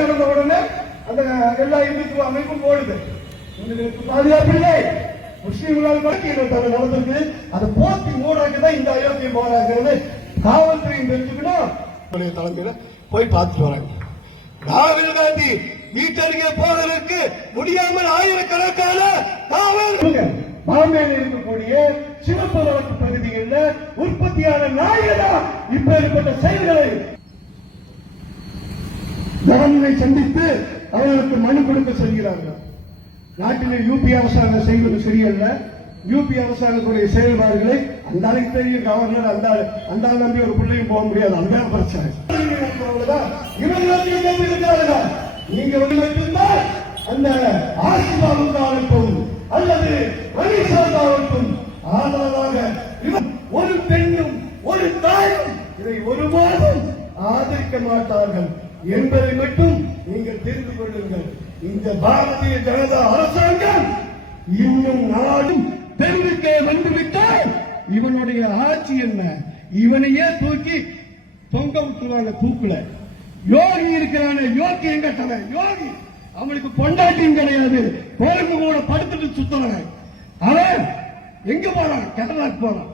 நடந்த உடனே அந்த எல்லா இந்துத்துவ அமைப்பும் போடுது, பாதுகாப்பு இல்லை, முஸ்லீம்களால் மட்டும் நடந்திருக்கு, அதை போட்டி மூடாக்குதான் இந்த அயோக்கியம் போறாங்கிறது காவல்துறையும் தெரிஞ்சுக்கணும். தலைமையில போய் பார்த்துட்டு வராங்க. ராகுல் காந்தி வீட்டருகே போவதற்கு முடியாமல் ஆயிரக்கணக்கான காவல் பாம்பேயில் இருக்கக்கூடிய சிவப்பு வழக்கு பகுதிகளில் உற்பத்தியான நாயகா இப்பேற்பட்ட செயல்களை கவர்னரை சந்தித்து அவர்களுக்கு மனு கொடுக்க செல்கிறார்கள். நாட்டில் யூபி அரசாங்கம் செய்வது சரியல்ல. யூபி அரசாங்கத்துடைய செயல்பாடுகளை அந்த அளவுக்கு தெரியும் கவர்னர், அந்த நம்பி ஒரு பிள்ளையும் போக முடியாது. அதுதான் பிரச்சனை. நீங்க மட்டும்தான் அந்த ஆசிர்வாதம் அல்லது வழிசார்ந்தாகட்டும் ஆதரவாக ஒரு பெண்ணும் ஒரு தாயும் இதை ஒருபோதும் ஆதரிக்க மாட்டார்கள் என்பதை மட்டும் நீங்கள் தெரிந்து கொள்ளுங்கள். இந்த பாரதிய ஜனதா அரசாங்கம் இன்னும் நாடும் தெருவுக்கே வந்துவிட்டால் இவனுடைய ஆட்சி என்ன? இவனையே தூக்கி தொங்க விட்டுருவாங்க தூக்குல. யோகி இருக்கிறான, யோகி எங்க தலை யோகி, அவனுக்கு பொண்டாட்டியும் கிடையாது, கோயிலுக்கு கூட படுத்துட்டு சுத்தவன். அவன் எங்க போறான்? கேரளாக்கு போறான்.